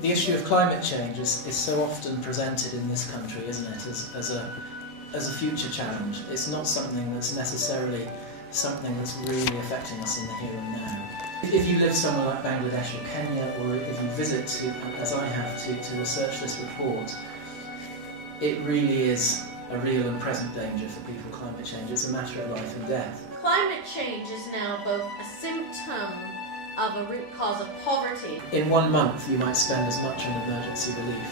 The issue of climate change is so often presented in this country, isn't it, as a future challenge. It's not something that's necessarily something that's really affecting us in the here and now. If you live somewhere like Bangladesh or Kenya, or if you visit, as I have, to research this report, it really is a real and present danger for people, climate change. It's a matter of life and death. Climate change is now both a symptom of a root cause of poverty. In 1 month you might spend as much on emergency relief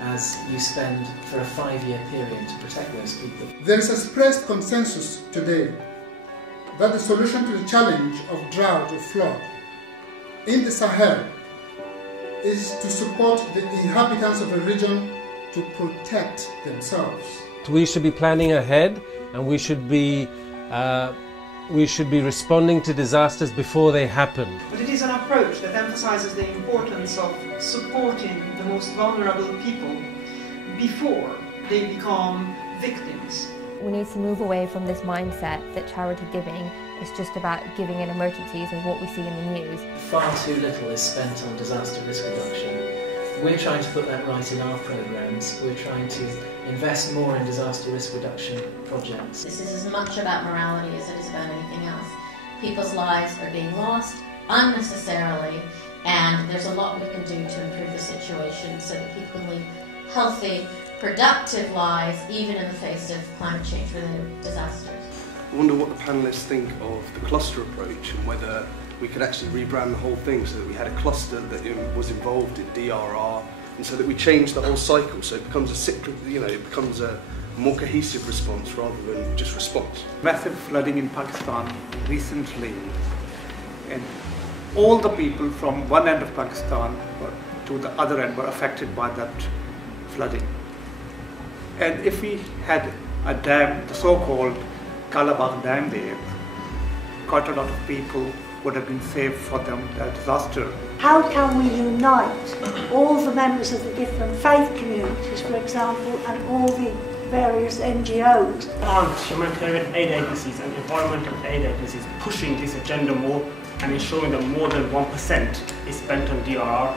as you spend for a 5-year period to protect those people. There is a expressed consensus today that the solution to the challenge of drought or flood in the Sahel is to support the inhabitants of the region to protect themselves. We should be planning ahead, and we should be responding to disasters before they happen. But it is an approach that emphasises the importance of supporting the most vulnerable people before they become victims. We need to move away from this mindset that charity giving is just about giving in emergencies and what we see in the news. Far too little is spent on disaster risk reduction. We're trying to put that right in our programmes. We're trying to invest more in disaster risk reduction projects. This is as much about morality as it is about anything else. People's lives are being lost unnecessarily, and there's a lot we can do to improve the situation so that people can live healthy, productive lives, even in the face of climate change-related disasters. I wonder what the panellists think of the cluster approach and whether we could actually rebrand the whole thing so that we had a cluster that was involved in DRR, and so that we change the whole cycle so it becomes a cyclic, it becomes a more cohesive response rather than just response. Massive flooding in Pakistan recently, and all the people from one end of Pakistan to the other end were affected by that flooding. And if we had a dam, the so-called Kalabagh Dam there, quite a lot of people would have been saved for the disaster. How can we unite all the members of the different faith communities, for example, and all the various NGOs? Aren't humanitarian aid agencies and environmental aid agencies pushing this agenda more and ensuring that more than 1% is spent on DRR?